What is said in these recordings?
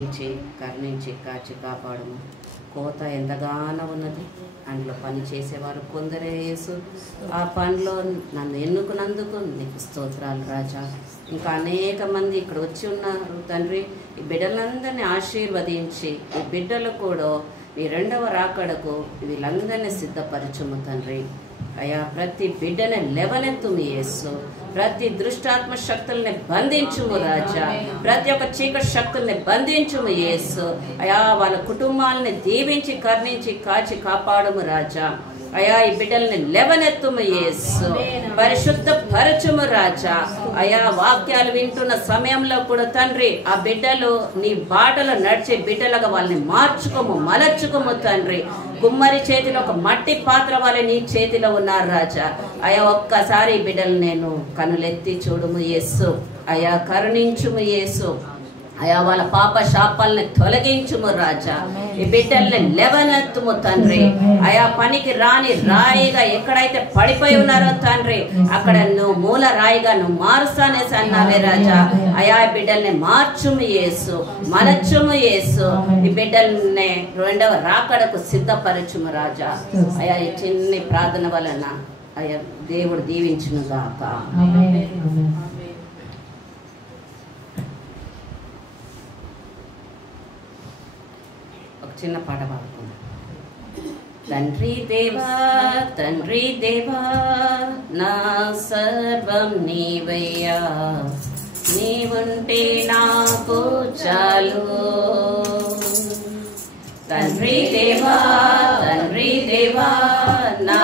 కరుణించి కాచి కాపాడము. కోత ఎంతగానో ఉన్నది, అందులో పని చేసేవారు కొందరే. యేసు ఆ పనిలో నన్ను ఎన్నుకున్నందుకు నీకు స్తోత్రాలు రాజా. ఇంకా అనేక మంది ఇక్కడ వచ్చి ఉన్నారు తండ్రి. ఈ బిడ్డలందరినీ ఆశీర్వదించి ఈ బిడ్డలు కూడా ఈ రెండవ రాకడకు వీళ్ళందరినీ సిద్ధపరచుము తండ్రి. అయ్యా ప్రతి బిడ్డని లేవనెత్తుము యేసు. ప్రతి దుష్టాత్మ శక్తుల్ని బంధించుము రాజా. ప్రతి ఒక్క చీకటి శక్తుల్ని బంధించుము యేసు. అయా వాళ్ళ కుటుంబాలని దీవించి కరుణించి కాచి కాపాడుము రాజా. అయా ఈ బిడ్డల్ని లేవనెత్తుము యేసు. పరిశుద్ధ పరచుము రాజా. అయా వాక్యాలు వింటున్న సమయంలో కూడా తండ్రి ఆ బిడ్డలు నీ బాటలో నడిచే బిడ్డలుగా వాళ్ళని మార్చుకోము, మలచుకోము తండ్రి. కుమ్మరి చేతిలో ఒక మట్టి పాత్ర వాళ్ళ నీ చేతిలో ఉన్నారు రాజా. అయా ఒక్కసారి ఈ బిడ్డలు నేను కనులెత్తి చూడుము యేసు. అయా కరుణించుము యేసు. అయా వాళ్ళ పాప శాపాలని తొలగించుము రాజా. ఈ బిడ్డల్ని లేవనెత్తుము తండ్రి. అయా పనికి రాని రాయిగా ఎక్కడైతే పడిపోయి ఉన్నారో తండ్రి అక్కడ నువ్వు మూల రాయిగా నువ్వు మారుస్తానేసి అన్నావే రాజా. అయా ఈ బిడ్డల్ని మార్చుము యేసు, మలచుము యేసు. ఈ బిడ్డల్ని రెండవ రాకడకు సిద్ధపరచుము రాజా. అయా ఈ చిన్ని ప్రార్థన వలన అయా దేవుడు దీవించును గాక. చిన్న పాట పాడుకుందాం. తండ్రి దేవా తండ్రి దేవా నా సర్వం నీవయ్యా, నీవుంటే నాకు చాలు. తండ్రి దేవా తండ్రి దేవా నా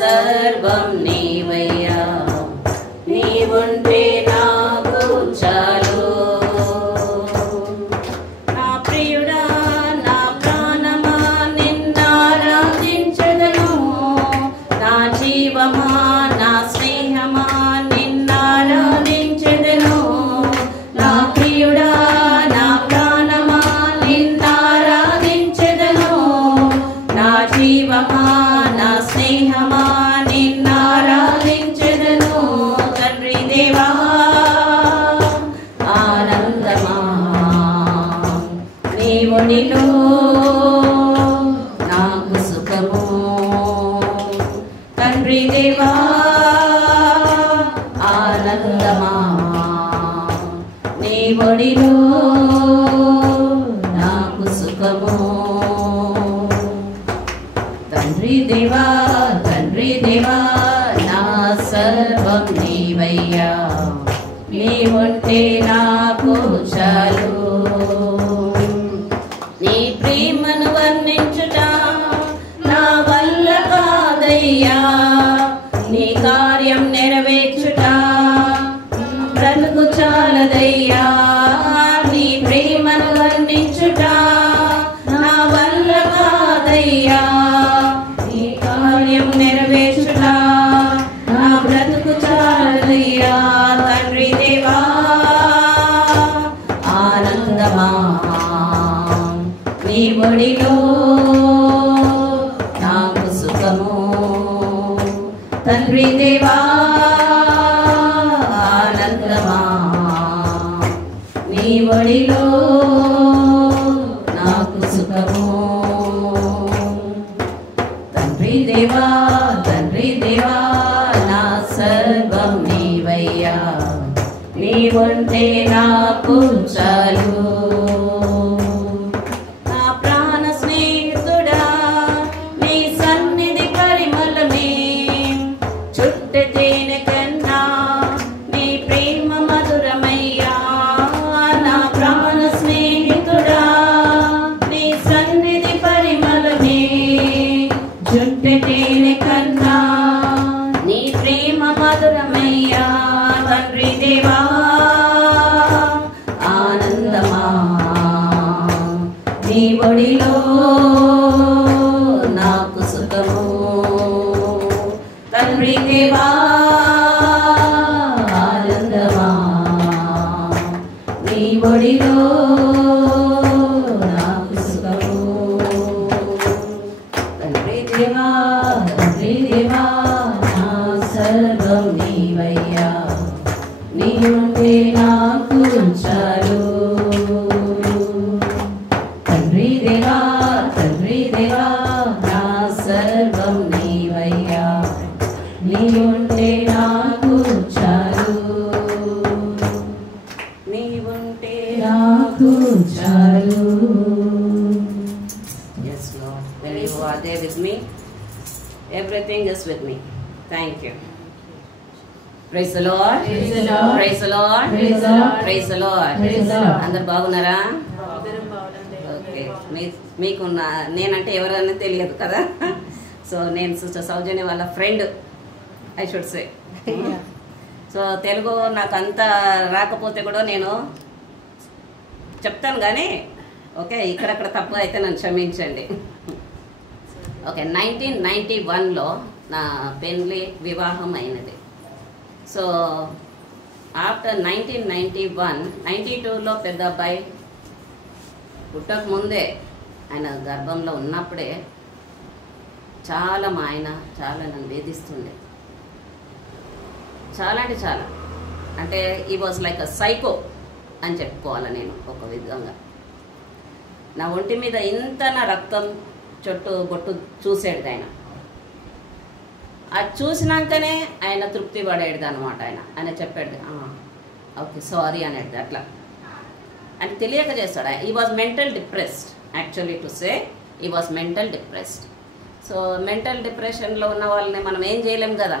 సర్వం నీవయ్యా, నీవుంటే నాకు చాలు. నాకు సుఖము తండ్రి దేవా ఆనందమా నీ ఒడిలో నాకు సుఖము. తండ్రి దేవా నా సర్వం నీవయ్యా, నీవుంటే నాకు చాలు. నీ ప్రేమను వర్ణించుట నా వల్ల కాదయ్యా, నీ కార్యం నెరవేర్చుట బ్రతుకు చాలదయ్యా. నీ ప్రేమను వర్ణించుట నా వల్ల కాదయ్యా, నీ కార్యం నెరవేర్చుట నా బ్రతుకు చాలదయ్యా. తండ్రి దేవా ఆనందమా నీ ఒడిలో నాకు సుఖము. తండ్రి దేవా ఆనందమా నీ ఒడిలో నాకు సుఖము. తండ్రి దేవా నా సర్వం నీవయ్యా, నీవుంటే నాకు చాలు. తండ్రి దేవా ఆనందమా నీ ఒడిలో నాకు సుఖము. తండ్రి దేవా ఆనందమా నీ ఒడిలో నాకు సుఖము. తండ్రి దేవా నా సర్వం నీవయ్యా, నీవుంటే నాకు చాలు. చాలు. Yes, Lord. When you are there with me, everything is with me. Thank you. Praise the Lord. Praise the Lord. Praise the Lord. Praise the Lord. Praise the Lord. Praise the Lord. అందరు బాగున్నారా? Okay, మీకు నేనంటే ఎవరన్నా తెలియదు కదా. So నేను sister సౌజన్య వాళ్ళ friend, I should say. So Telugu నాకు అంత రాకపోతే కూడా నేను చెప్తాను కానీ ఓకే, ఇక్కడక్కడ తప్పు అయితే నన్ను క్షమించండి. ఓకే, 1991లో నా పెళ్లి వివాహం అయినది. సో ఆఫ్టర్ 1991, 92లో పెద్ద అబ్బాయి పుట్టక ముందే, ఆయన గర్భంలో ఉన్నప్పుడే మా ఆయన చాలా నన్ను వేధిస్తుండే. చాలా అంటే చాలా, అంటే ఈ వాజ్ లైక్ అ సైకో అని చెప్పుకోవాలి నేను ఒక విధంగా. నా ఒంటి మీద ఇంత నా రక్తం చుట్టూ బొట్టు చూసాడు ఆయన. అది చూసినాకనే ఆయన తృప్తి పడేది అనమాట. ఆయన చెప్పాడు ఓకే సారీ అనేది. అట్లా అని తెలియక చేస్తాడు. He was mental depressed, actually to say he was mental depressed. So mental డిప్రెషన్లో ఉన్న వాళ్ళని మనం ఏం చేయలేం కదా.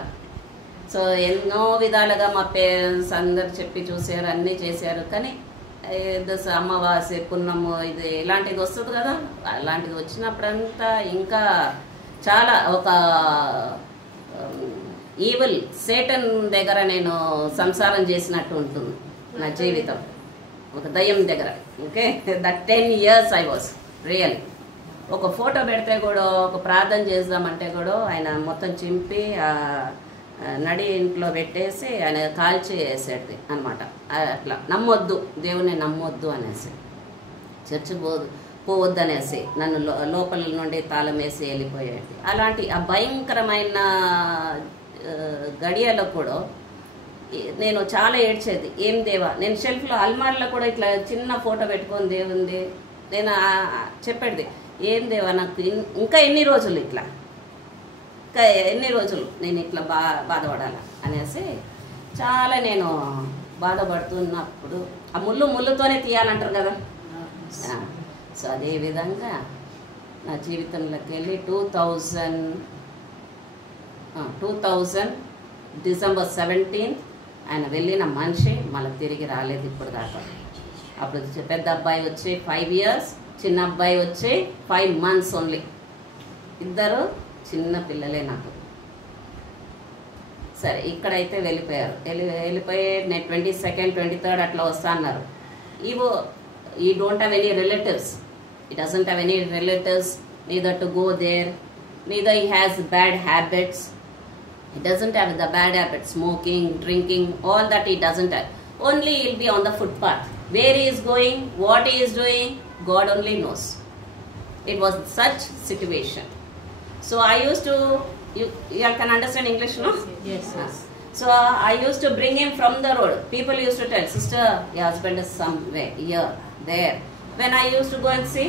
సో ఎన్నో విధాలుగా మా పేరెంట్స్ అందరు చెప్పి చూసారు, అన్నీ చేశారు. కానీ అమావాస్య పున్నము ఇది ఇలాంటిది వస్తుంది కదా, అలాంటిది వచ్చినప్పుడంతా ఇంకా చాలా ఒక ఈవిల్ సేటన్ దగ్గర నేను సంసారం చేసినట్టు ఉంటుంది నా జీవితం, ఒక దయ్యం దగ్గర. Okay, that 10 years I was real. ఒక ఫోటో పెడితే కూడా, ఒక ప్రార్థన చేద్దామంటే కూడా ఆయన మొత్తం చింపి నడి ఇంట్లో పెట్టేసి ఆయన కాల్చేసేది అనమాట. అట్లా నమ్మొద్దు, దేవుని నమ్మొద్దు అనేసి, చర్చి పోవద్దు అనేసి నన్ను లోపల నుండి తాళం వేసి వెళ్ళిపోయేది. అలాంటి ఆ భయంకరమైన గడియలో కూడా నేను చాలా ఏడ్చేది. ఏం దేవా, నేను షెల్ఫ్లో అల్మార్లో కూడా ఇట్లా చిన్న ఫోటో పెట్టుకొని దేవుంది నేను చెప్పేది, ఏం దేవా నాకు ఇంకా ఎన్ని రోజులు ఇట్లా, ఇంకా ఎన్ని రోజులు నేను ఇట్లా బాధపడాలి అనేసి చాలా నేను బాధపడుతున్నప్పుడు ఆ ముళ్ళుతోనే తీయాలంటారు కదా. సో అదేవిధంగా నా జీవితంలోకి వెళ్ళి 2000 December 17th ఆయన వెళ్ళిన మనిషి మళ్ళీ తిరిగి రాలేదు ఇప్పుడు దాకా. అప్పుడు పెద్ద అబ్బాయి వచ్చి 5 years, చిన్న అబ్బాయి వచ్చి 5 months ఓన్లీ. ఇద్దరు చిన్న పిల్లలే నాకు. సరే, ఇక్కడైతే వెళ్ళిపోయి నేను 22nd, 23rd అట్లా వస్తా అన్నారు. ఈ don't have any relatives, he doesn't have any relatives neither to go there, neither he has bad habits. He doesn't have the bad habits, smoking, drinking, all that he doesn't have. Only he'll be on the footpath. Where he is going, what he is doing, God only knows. It was such situation. So I used to, you can understand English, no? Yes. So I used to bring him from the road. People used to tell, sister, your husband is somewhere, here, there. When I used to go and see,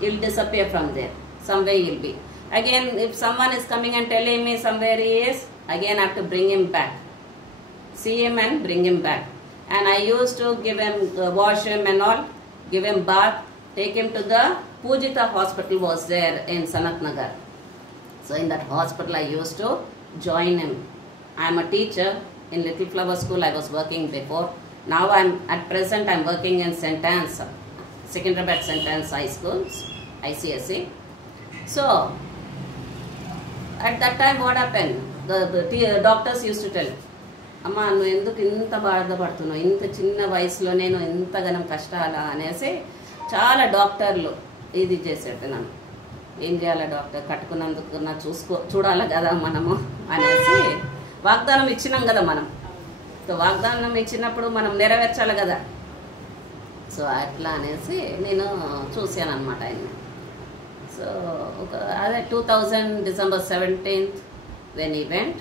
he'll disappear from there. Somewhere he'll be. Again, if someone is coming and telling me somewhere he is, again I have to bring him back. See him and bring him back. And I used to give him, wash him and all, give him bath, take him to the Pujita hospital was there in Sanat Nagar. So in that hospital I used to join him. I am a teacher in Little Flower School. I was working before. Now at present I'm working in St. Anne's, Secunderabad St. Anne's High School, ICSE. So at that time what happened? The doctors used to tell, అమ్మ నువ్వు ఎందుకు ఇంత బాధపడుతున్నావు, ఇంత చిన్న వయసులో నేను ఇంతగానం కష్టాలా అనేసి చాలా డాక్టర్లు ఇది చేసేట్టు నన్ను. ఏం చేయాలా డాక్టర్, కట్టుకున్నందుకు నా చూడాలి కదా మనము అనేసి వాగ్దానం ఇచ్చినాం కదా మనం. సో వాగ్దానం ఇచ్చినప్పుడు మనం నెరవేర్చాలి కదా. సో అట్లా అనేసి నేను చూశాను అనమాట ఆయన్ని. సో అదే 2000 December 17th when he went.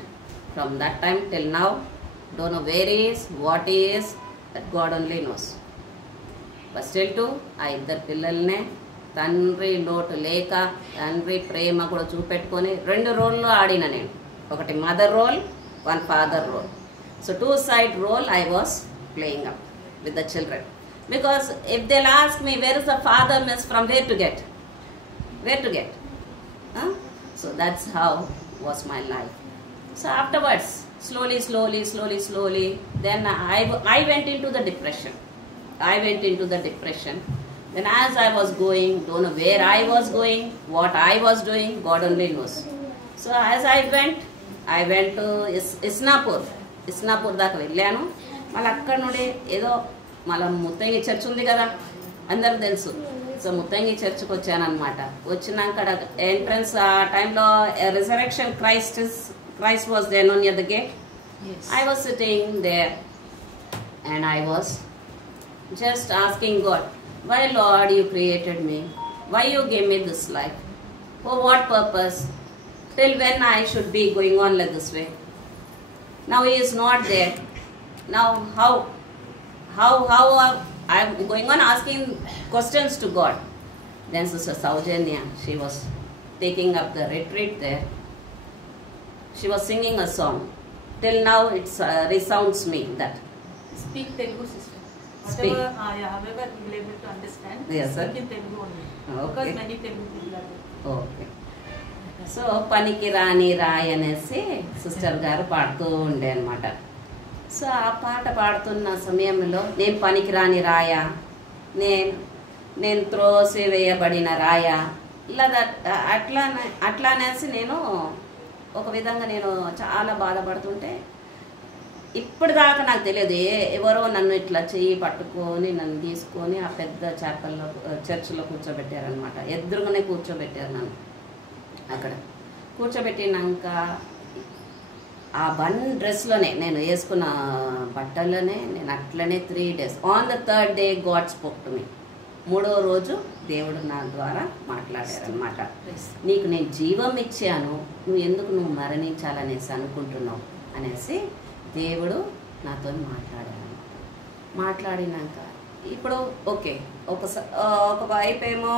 From that time till now, don't know where he is, what he is, that God only knows. But still too, ఆ ఇద్దరు పిల్లల్నే తండ్రి లోటు లేక తండ్రి ప్రేమ కూడా చూపెట్టుకొని 2 రోల్లో ఆడిన నేను. ఒకటి mother role, 1 father role. So 2 side role I was playing up with the children. Because if they'll ask me, where is the father, means from where to get? Where to get? Huh? So that's how was my life. So afterwards, slowly, then I went into the depression. Then as I was going, don't know where I was going, what I was doing, God only knows. So as I went to Isnapur దాకా వెళ్ళాను. మళ్ళీ అక్కడ నుండి ఏదో మళ్ళీ Muthangi church ఉంది కదా, అందరికి తెలుసు. సో ముత్తంగి చర్చ్కి వచ్చాను అనమాట. వచ్చినాక ఎంట్రన్స్ ఆ టైంలో resurrection Christ was there near the gate. I was sitting there and I was just asking God, why Lord you created me? Why you gave me this life? For what purpose? Till when I should be going on like this way? Now he is not there. Now how I am going on asking questions to God. Then Sister Saujanya, she was taking up the retreat there. She was singing a song. Till now it resounds me that. Speak Telugu, sister. Speak. However you will able to understand. Yes, sir. Speak in Telugu only. Okay. Because many Telugu people are there. Okay. So పనికి రాని రాయ్ అనేసి sister గారు పాడుతూ ఉండే అనమాట. So ఆ పాట పాడుతున్న సమయంలో నేను పనికి రాని రాయా, నేను త్రోసివేయబడిన రాయా, ఇలా అట్లా అనేసి నేను ఒక విధంగా నేను చాలా బాధపడుతుంటే, ఇప్పటిదాకా నాకు తెలియదు ఎవరో నన్ను ఇట్లా చెయ్యి పట్టుకొని నన్ను తీసుకొని ఆ పెద్ద చేపల్లో చర్చిలో కూర్చోబెట్టారనమాట. ఎదురుగానే కూర్చోబెట్టారు నన్ను. అక్కడ కూర్చోబెట్టినాక ఆ డ్రెస్లోనే నేను వేసుకున్న బట్టలోనే నేను అట్లనే 3 days. On the 3rd day God spoke to me. 3వ రోజు దేవుడు నా ద్వారా మాట్లాడారనమాట. నీకు నేను జీవం ఇచ్చాను, నువ్వు ఎందుకు మరణించాలనేసి అనుకుంటున్నావు అనేసి దేవుడు నాతో మాట్లాడినాక ఇప్పుడు ఓకే, ఒక వైపు ఏమో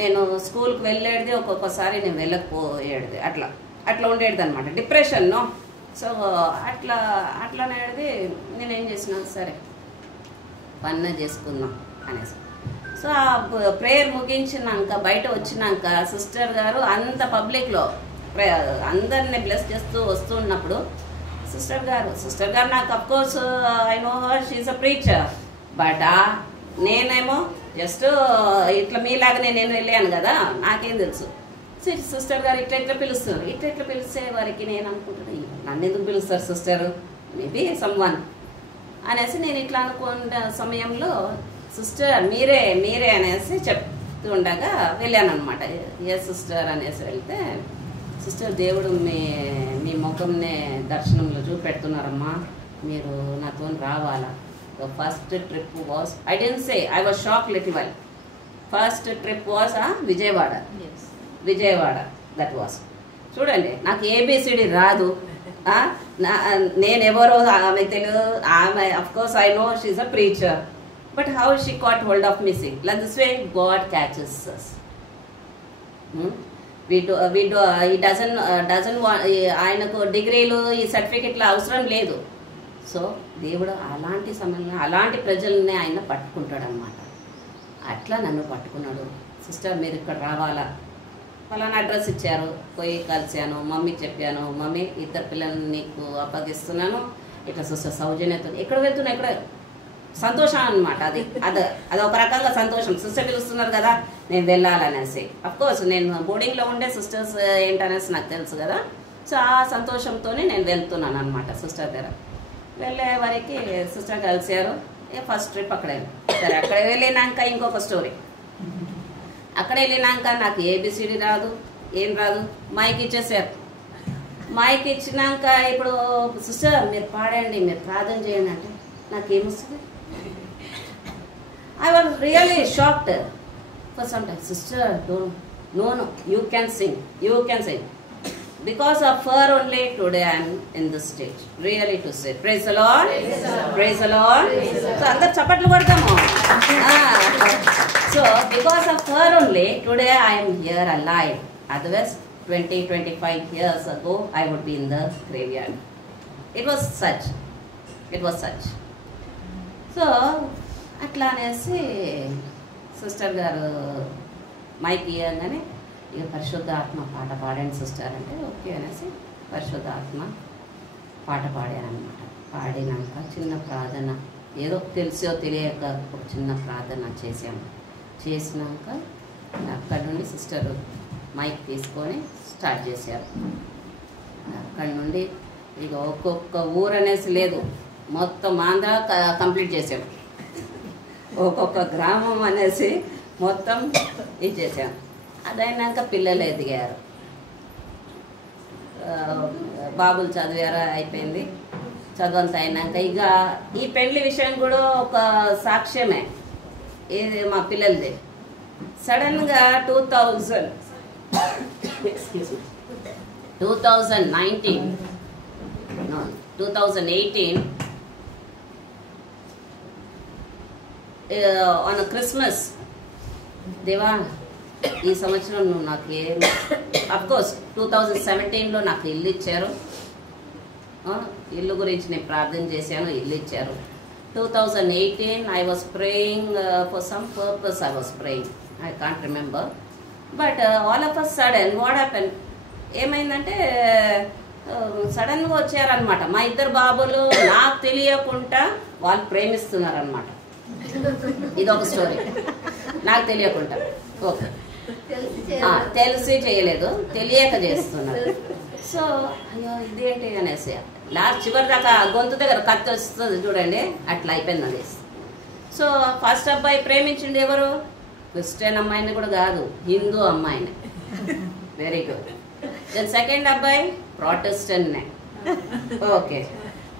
నేను స్కూల్కి వెళ్ళేది, ఒక్కొక్కసారి నేను వెళ్ళకపోయేది, అట్లా ఉండేది అనమాట, డిప్రెషన్ను. సో అట్లానేది నేనేం చేసిన, సరే పన్ను చేసుకుందాం అనేసి. సో ఆ ప్రేయర్ ముగించినాక బయట వచ్చినాక సిస్టర్ గారు అంత పబ్లిక్లో అందరినీ బ్లెస్ చేస్తూ వస్తున్నప్పుడు సిస్టర్ గారు నాకు of course I know she is a preacher, but నేనేమో జస్ట్ ఇట్లా మీలాగానే నేను వెళ్ళాను కదా, నాకేం తెలుసు. సిస్టర్ గారు ఇట్లా పిలుస్తున్నారు, ఇట్లా పిలిచే వారికి నేను అనుకుంటున్నాను, నన్ను ఎందుకు పిలుస్తారు సిస్టర్, మేబీ సమ్వన్ అనేసి నేను ఇట్లా అనుకున్న సమయంలో సిస్టర్ మీరే అనేసి చెప్తూ ఉండగా వెళ్ళాను అనమాట. ఏ సిస్టర్ అనేసి వెళ్తే, సిస్టర్ దేవుడు మీ ముఖంనే దర్శనంలో చూపెడుతున్నారమ్మా, మీరు నాతో రావాలా. First trip was, I didn't say, I was shock little while. First trip was Vijayawada. That was, చూడండి నాకు ఏబిసిడి రాదు, నేనెవరో ఆమె తెలియదు. ఆమె of course I know she is a preacher, but how she caught hold of me, see like this way God catches us. he doesn't want, ఆయనకు డిగ్రీలు ఈ సర్టిఫికెట్లు అవసరం లేదు. సో దేవుడు అలాంటి సమయంలో అలాంటి ప్రజల్ని ఆయన పట్టుకుంటాడు అనమాట. అట్లా నన్ను పట్టుకున్నాడు. సిస్టర్ మీరు ఇక్కడ రావాలా, ఫలానా అడ్రస్ ఇచ్చారు, పోయి కలిసాను. మమ్మీకి చెప్పాను, మమ్మీ 2 పిల్లల్ని నీకు అప్పగిస్తున్నాను, ఇట్లా సిస్టర్ సౌజన్యతో. ఎక్కడ వెళ్తున్నా, ఇక్కడ సంతోషం అనమాట. అది ఒక రకంగా సంతోషం. సిస్టర్ పిలుస్తున్నారు కదా, నేను వెళ్ళాలనేసి. అఫ్కోర్స్ నేను బోర్డింగ్లో ఉండే సిస్టర్స్ ఏంటనేసి నాకు తెలుసు కదా. సో ఆ సంతోషంతోనే నేను వెళ్తున్నాను అనమాట సిస్టర్ దగ్గర. వెళ్ళే వరకు సిస్టర్ కలిసారు. ఫస్ట్ ట్రిప్ అక్కడే. సరే అక్కడ వెళ్ళినాక ఇంకొక స్టోరీ. అక్కడ వెళ్ళినాక నాకు ఏబిసిడి రాదు, ఏం రాదు. మైక్ ఇచ్చేసారు. మైక్ ఇచ్చినాక ఇప్పుడు సిస్టర్ మీరు పాడండి, మీరు ప్రార్థన చేయండి అంటే నాకేమొస్తుంది. I was really shocked for some time. Sister, no, you can sing. Because of her only today I am in this stage. Really to say, praise the Lord. Praise the Lord. So andar chapatlu koddamu. So because of her only today I am here alive. Otherwise 20-25 years ago I would be in the graveyard. It was such. So అట్లా అనేసి sister గారు mic ఇవ్వగానే ఇక పరిశుద్ధ ఆత్మ పాట పాడండి sister అంటే ఓకే అనేసి పరిశుద్ధ ఆత్మ పాట పాడానమాట. పాడినాక చిన్న ప్రార్థన ఏదో తెలిసో తెలియక ఒక చిన్న ప్రార్థన చేసాము. చేసినాక అక్కడి నుండి సిస్టర్ మైక్ తీసుకొని స్టార్ట్ చేశారు. అక్కడి నుండి ఇక ఒక్కొక్క ఊరు అనేసి లేదు, మొత్తం ఆంధ్ర కంప్లీట్ చేసాం. ఒక్కొక్క గ్రామం అనేసి మొత్తం ఇది చేసాం. అదైనాక పిల్లలు ఎదిగారు, బాబులు చదివారా అయిపోయింది. చదువంతా అయినాక ఇక ఈ పెళ్లి విషయం కూడా ఒక సాక్ష్యమే. ఇది మా పిల్లలది. సడన్గా 2018 ఆన్ క్రిస్మస్ దేవా ఈ సంవత్సరం నువ్వు నాకు అఫ్కోర్స్ 2017లో నాకు ఇల్లు ఇచ్చారు. ఇల్లు గురించి నేను ప్రార్థన చేశాను, ఇల్లు ఇచ్చారు. 2018 I was praying for some purpose. I was praying, I can't remember, but all of a sudden what happened, ఏమైందంటే సడన్గా వచ్చారనమాట మా ఇద్దరు బాబులు. నాకు తెలియకుండా వాళ్ళు ప్రేమిస్తున్నారనమాట. ఇదొక స్టోరీ, నాకు తెలియకుండా. ఓకే, తెలిసి చేయలేదు, తెలియక చేస్తున్నారు. సో అయ్యో ఇదేంటి అనేసి లాస్ట్ చివరి దాకా గొంతు దగ్గర కత్తి వస్తుంది చూడండి, అట్లా అయిపోయింది అది. సో ఫస్ట్ అబ్బాయి ప్రేమించింది ఎవరు? క్రిస్టియన్ అమ్మాయిని కూడా కాదు, హిందూ అమ్మాయిని. Very good. దెన్ సెకండ్ అబ్బాయి ప్రొటెస్టెంట్నే. Okay,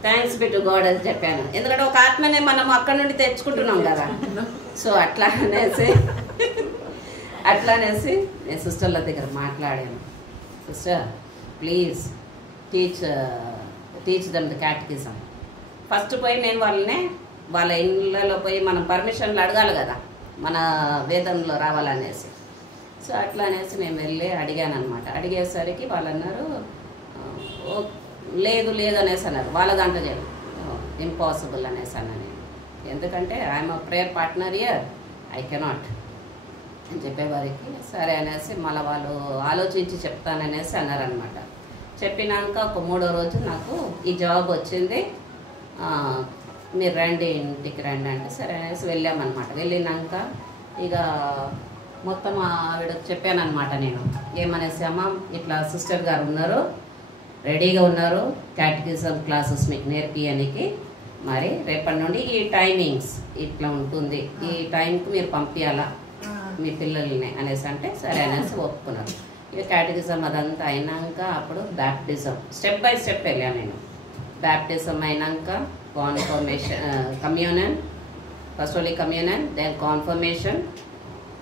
thanks be to God అని చెప్పాను, ఎందుకంటే ఒక ఆత్మనే మనం అక్కడ నుండి తెచ్చుకుంటున్నాం కదా. సో అట్లా అనేసి నేను సిస్టర్ల దగ్గర మాట్లాడాను. Sister please teach them the catechism. First పోయి నేను వాళ్ళ ఇళ్ళలో పోయి మనం పర్మిషన్లు అడగాలి కదా మన వేదంలో రావాలనేసి. సో అట్లా అనేసి నేను వెళ్ళి అడిగాను అనమాట. అడిగేసరికి వాళ్ళు అన్నారు లేదు అనేసి అన్నారు. వాళ్ళ దాంట్లో చెప్పి ఇంపాసిబుల్ అనేసి అన్నాను నేను, ఎందుకంటే I'm a prayer partner year, I cannot అని చెప్పేవారికి సరే అనేసి మళ్ళీ వాళ్ళు ఆలోచించి చెప్తాననేసి అన్నారనమాట. చెప్పినాక ఒక 3వ రోజు నాకు ఈ జాబ్ వచ్చింది, మీరు రండి ఇంటికి రండి అంటే సరే అనేసి వెళ్ళామన్నమాట. వెళ్ళినాక ఇక మొత్తం ఆవిడకి చెప్పానమాట నేను, ఏమనేసి అమ్మ ఇట్లా సిస్టర్ గారు ఉన్నారు, రెడీగా ఉన్నారు క్యాటకిజం క్లాసెస్ మీకు నేర్పియడానికి, మరి రేపటి నుండి ఈ టైమింగ్స్ ఇట్లా ఉంటుంది, ఈ టైంకి మీరు పంపించాలా మీ పిల్లల్ని అనేసి అంటే సరే అనేసి ఒప్పుకున్నారు. ఇక క్యాటకిజం అదంతా అయినాక అప్పుడు బ్యాప్టిజం స్టెప్ బై స్టెప్ వెళ్ళాను నేను. బ్యాప్టిజం అయినాక కమ్యూనన్, ఫస్ట్ ఓన్లీ కమ్యూనన్, దెన్ కాన్ఫర్మేషన్,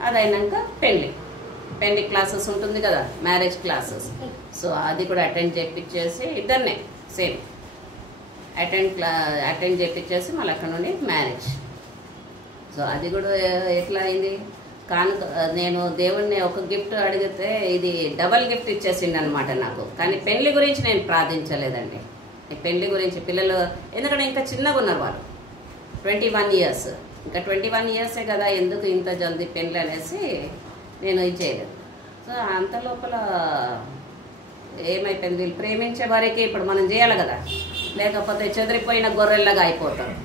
అదైనాక పెళ్లి క్లాసెస్ ఉంటుంది కదా, మ్యారేజ్ క్లాసెస్. సో అది కూడా అటెండ్ చేయించేసి ఇద్దరినే సేమ్ అటెండ్ చేయించేసి మళ్ళీ అక్కడ నుండి మ్యారేజ్. సో అది కూడా ఎట్లా అయింది, నేను దేవుణ్ణి ఒక గిఫ్ట్ అడిగితే ఇది డబల్ గిఫ్ట్ ఇచ్చేసిండు అనమాట నాకు. కానీ పెళ్లి గురించి నేను ప్రార్థించలేదండి. ఈ పెళ్లి గురించి పిల్లలు, ఎందుకంటే ఇంకా చిన్నగా ఉన్నారు వాళ్ళు, 21 years, ఇంకా 21 yearsే కదా, ఎందుకు ఇంత జల్దీ పెళ్ళి అనేసి నేను ఇది చేయలేదు. సో అంత లోపల ఏమైపోయింది, వీళ్ళు ప్రేమించే వారికి ఇప్పుడు మనం చేయాలి కదా, లేకపోతే చెదిరిపోయిన గొర్రెల్లాగా అయిపోతారు.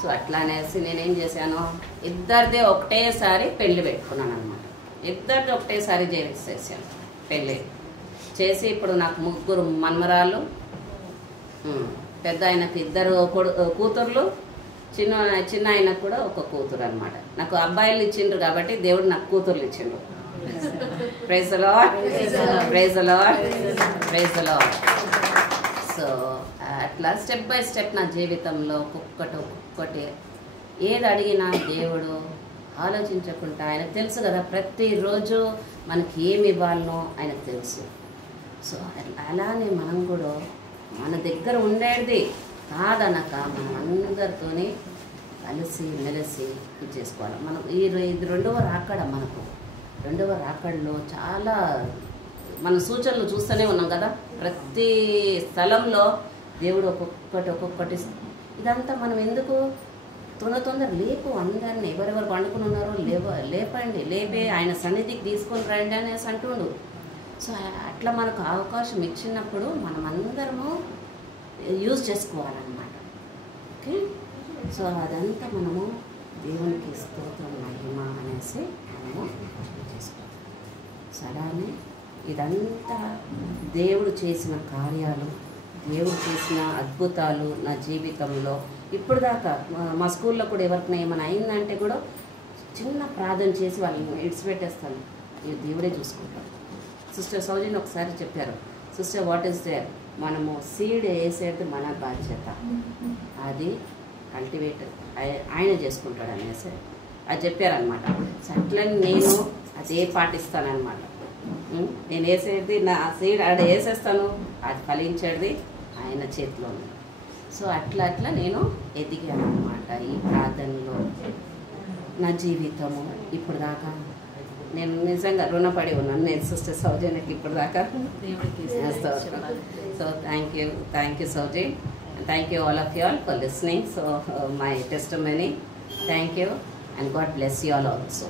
సో అట్లా అనేసి నేనేం చేశాను, ఇద్దరిదే ఒకటేసారి పెళ్లి పెట్టుకున్నాను అనమాట. ఇద్దరిది ఒకటేసారి చేసేసాను పెళ్ళి చేసి. ఇప్పుడు నాకు 3 మన్మరాళ్ళు, పెద్ద ఆయనకు 2 కూతుర్లు, చిన్న ఆయనకు కూడా ఒక కూతురు అనమాట. నాకు అబ్బాయిలు ఇచ్చిండ్రు కాబట్టి దేవుడు నాకు కూతుర్లు ఇచ్చిండ్రు. Praise the lord, praise the lord, praise the lord. So అట్లా స్టెప్ బై స్టెప్ నా జీవితంలో ఒక్కొక్కటి ఏది అడిగినా దేవుడు ఆలోచించకుండా, ఆయనకు తెలుసు కదా ప్రతిరోజు మనకి ఏమి ఇవ్వాలనో ఆయనకు తెలుసు. సో అలానే మనం కూడా మన దగ్గర ఉండేది కాదనక మనం అందరితోని కలిసి మెలిసి ఇది చేసుకోవాలి. మనం ఇది 2వ రాకడ. మనకు 2వ రాకడలో చాలా మన సూచనలు చూస్తూనే ఉన్నాం కదా, ప్రతి స్థలంలో దేవుడు ఒక్కొక్కటి. ఇదంతా మనం ఎందుకు తొందర లేపు అందరిని, ఎవరెవరు పండుకుని ఉన్నారో లేపండి, లేపే ఆయన సన్నిధికి తీసుకొని రండి అనేసి అంటుండు. సో అట్లా మనకు అవకాశం ఇచ్చినప్పుడు మనం అందరము యూజ్ చేసుకోవాలన్నమాట. ఓకే, సో అదంతా మనము దేవునికి స్తోత్రం మహిమ అనేసి మనము చేసుకోవాలి. సో అలానే ఇదంతా దేవుడు చేసిన కార్యాలు, దేవుడు చేసిన అద్భుతాలు నా జీవితంలో ఇప్పుడు దాకా. మా స్కూల్లో కూడా ఎవరికైనా ఏమైనా అయిందంటే కూడా చిన్న ప్రార్థన చేసి వాళ్ళని ఇడిచిపెట్టేస్తాను, ఇవి దేవుడే చూసుకుంటాను. సిస్టర్ సౌజన్ ఒకసారి చెప్పారు, సిస్టర్ వాట్ ఈస్ దేర్, మనము సీడ్ వేసేది మన బాధ్యత, అది కల్టివేట్ ఆయన చేసుకుంటాడు అనేసి అది చెప్పారనమాట. సో అట్లని నేను అదే పాటిస్తానన్నమాట. నేను వేసేది నా సీడ్ ఆడ వేసేస్తాను, అది ఫలించేది ఆయన చేతిలో ఉంది. సో అట్లా నేను ఎదిగాను అనమాట ఈ ప్రార్థనలో. నా జీవితము ఇప్పుడు దాకా నేను నిజంగా రుణపడి ఉన్నాను నేను సిస్టర్ సౌజన్యకి ఇప్పుడు దాకా. So thank you Soujan, thank you all of you all for listening. So my testimony, thank you and God bless you all also.